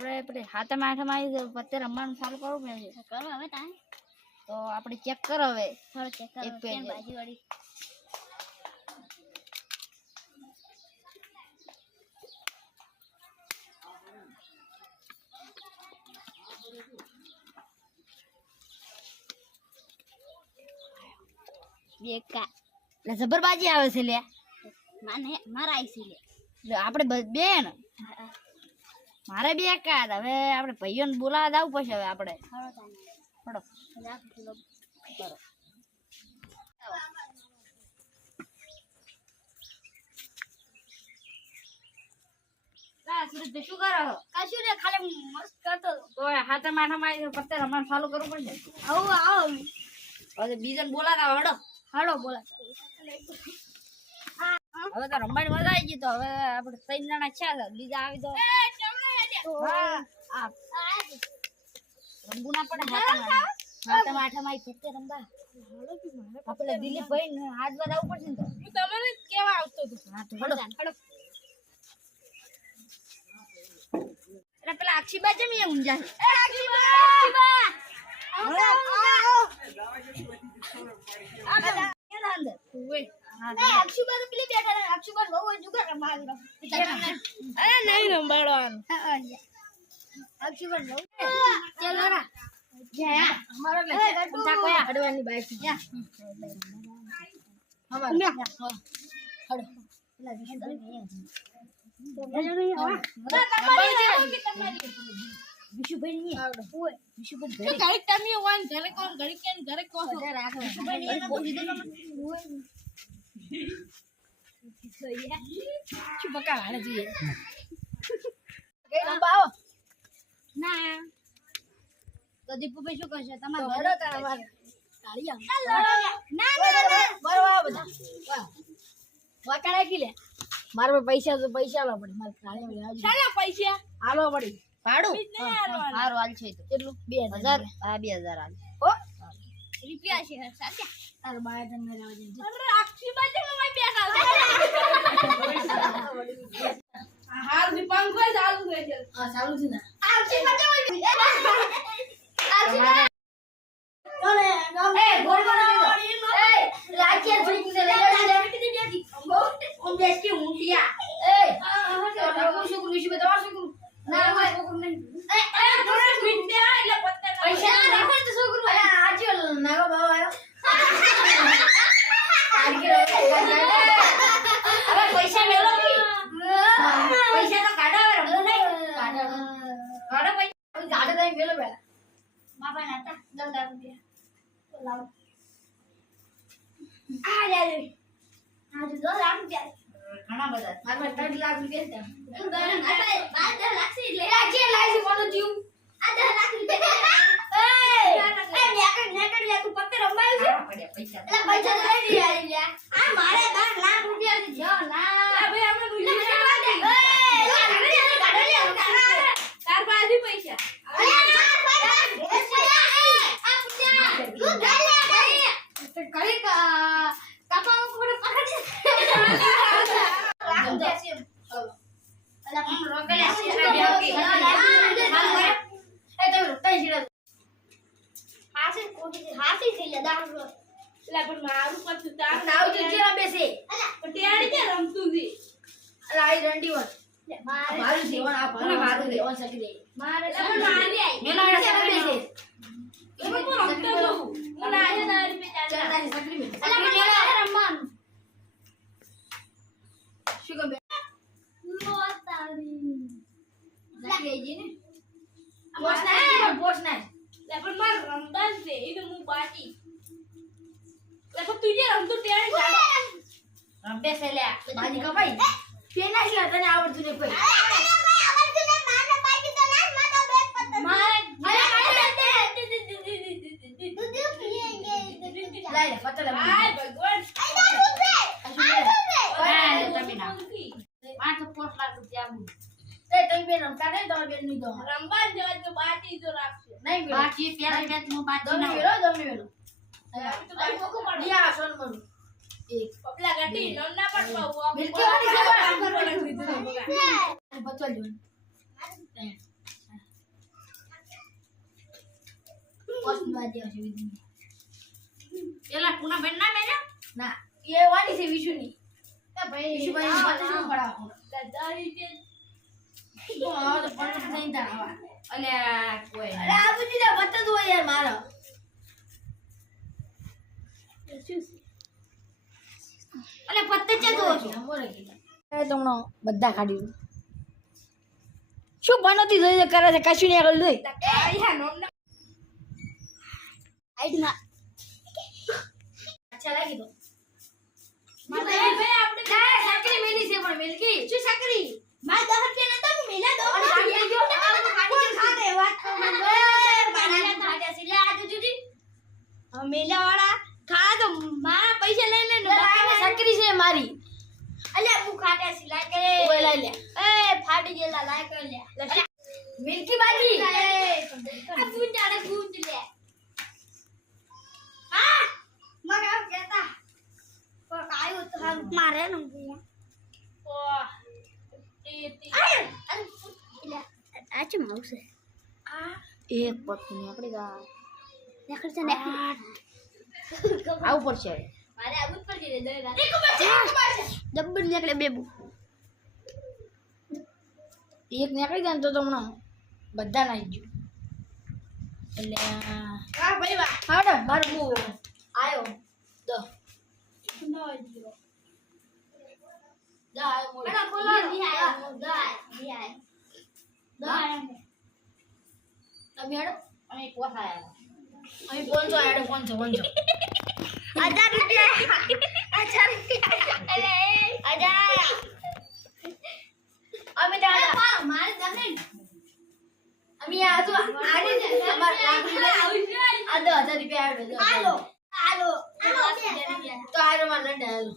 આપણે પેલી હાથમાં આઠમાં આવી પત્તે રમવાનું ચાલુ કરવું પડે. કરો હવે તાને તો આપણે ચેક કરો હવે. થોડો ચેક કરો એક પેજ કેમ બાજી વાળી બેકા એટલે જબરબાજી આવે છે લે. માને મારા આઈસી લે એટલે આપણે બે ને મારે બે કાદ હવે આપણે ભાઈઓને બોલાવા જવું પડશે હવે આપણે. થોડો તાને થોડો રાખ કિલો કરો શું કરો? કશું ને ખાલી મસ્ત કરતો તો હાથમાં આઠમાં આવી પત્તે રમવાનું ચાલુ કરવું પડશે. આવો આવો હવે બીજાને બોલાવા હડો. હાડો બોલા હવે તો રમવાની મજા આવી ગઈ. તો હવે આપણે 3 જણા છે બીજા આવી તો રમવું ના પડે. હાથમાં આઠમાં આવી પત્તે રમવા આપણે દિલીપભાઈ ને હાથ વધાવવું પડશે ને. તો તમારે કેવા આવતો હતો હા તો હડો. હાડો એટલે પેલા અક્ષીબા છે મેં ઊંઝા છે. એ અક્ષીબા તો દીપુભાઈ શું કરશે મારે પૈસા તો પૈસા આલવા પડે મારે પૈસા આલવા પડે ભાડું સારું હાલ છે. તો કેટલું 2000 હા 2000 હાલ. રૂપિયા છે સાચા તાર બાય તને રહેવા દે હાલ દીપાંગ કોઈ ચાલુ થઈ છે હા ચાલુ છે ને આક્ષી મજા ઓય એ ગોળ ગોળ એ રાજ્ય ફરી કે લે ઓમ બેસી ઊંધિયા એ છોકરું વિશે બતાવ છોકરું ના મારા છોકરું નહીં એ થોડા મિનિટ દે એટલે પત્તા પૈસા રાખો તો છોકરું આજે નાગો બાવ આવ્યો હવે પૈસા મેલો પૈસા તો કાઢો રડો નહીં કાઢો પૈસા કાઢો નહીં મેલો બે બાપા નાતા 10,000 રૂપિયા લાવ આ લે આ જો 10 લાખ રૂપિયા ઘણા બધા મારા 3 લાખ રૂપિયા છે તું 10 લાખ છે એટલે આ જે લાઈ છે કોનો જીવ આ 10 લાખ રૂપિયા એ નેકડ લે તું પત્તે રમાયું છે પૈસા એટલે પૈસા લઈ લે યાર આ મારે 10 લાખ રૂપિયા છે જો ના ભાઈ આપણે રૂપિયા કાઢો લે તાર પાસે પૈસા રમતે છે લે બાજી કપાઈ પેલા છે તને આવડતું ને કોઈ આવડતું ને માને પાકી તો ના મત બેક પત્તા મારે દૂધ પીએંગે લાઈ પત્તા લે હાય ભગવાન આ દૂધ છે તમે ના 5 લાખ રૂપિયા આવું તે તઈ બેન રમતા નહીં તો બેન ની દો રંબા જવા તો બાટી જો રાખશે નહીં બેન બાકી પેલા મેચ નું બાકી દોમી ના વેલો દોમી વેલો તો બાઈ કોકો પડ યા સોન મન એક પપલા ગાડી નન્ના પણ પાઉ બિલકુલ વાળી છે લીધું બચવા જો બાદ આવશે વિધુની. પેલા પૂના બેન ના મેજા ના એ વાળી છે વિશુની. વિશુભાઈ ની પાસે શું પડાવો? તો આવો તો પણ નહીં તારવા. અલ્યા કોઈ અરે આ બધું તો બતા દો યાર મારો. અલે પત્તે છે તો તમને બધા કાઢી દો. શું બનોતી જોઈ કરે છે કશું નહીં આગળ જોઈ. આઈડમાં અચ્છા લાગી દો. આપણે સાકરી મેલી છે પણ મિલકી શું સાકરી માર 10 રૂપિયા નતા હું મેલા દો કોણ ખાતે વાત કરો મને. મેલા વાળા ખા તો મારા પૈસા લઈ લે ને સાકરી છે મારી. અલ્યા હું ખાટા સિલાઈ કરે ઓય લઈ લે. એ ફાટી ગયેલા લાય કર લે મિલકી બાજી. આ ગુંજાડે ગુંજ લે હા મને આવ કેતા કોઈ આયો તો હારું મારે ન આ ચમ આવશે એક પત્તું નીકળી ગા. નેકળ છે નેકળ આવું પડશે. મારે આવું જ પડશે રે દઈ જબ્બર નીકળે બેબુ એક નીકળી જાય ને તો તમને બધા નાઈ ગયું. એટલે હા ભાઈ વાહ હાડો માર બુ આયો દો આયો મોડો. બડા બોલો આયો ગાય તમે હેડો અમે કોસ આયા અમે 500 હેડો 500 1000 રૂપિયા 1000 અમે દાદા મારે તમને અમે આ જો આડે અમાર લાગી આ 10,000 રૂપિયા હેડો હાલો હાલો તો આરો માં લંડા હાલો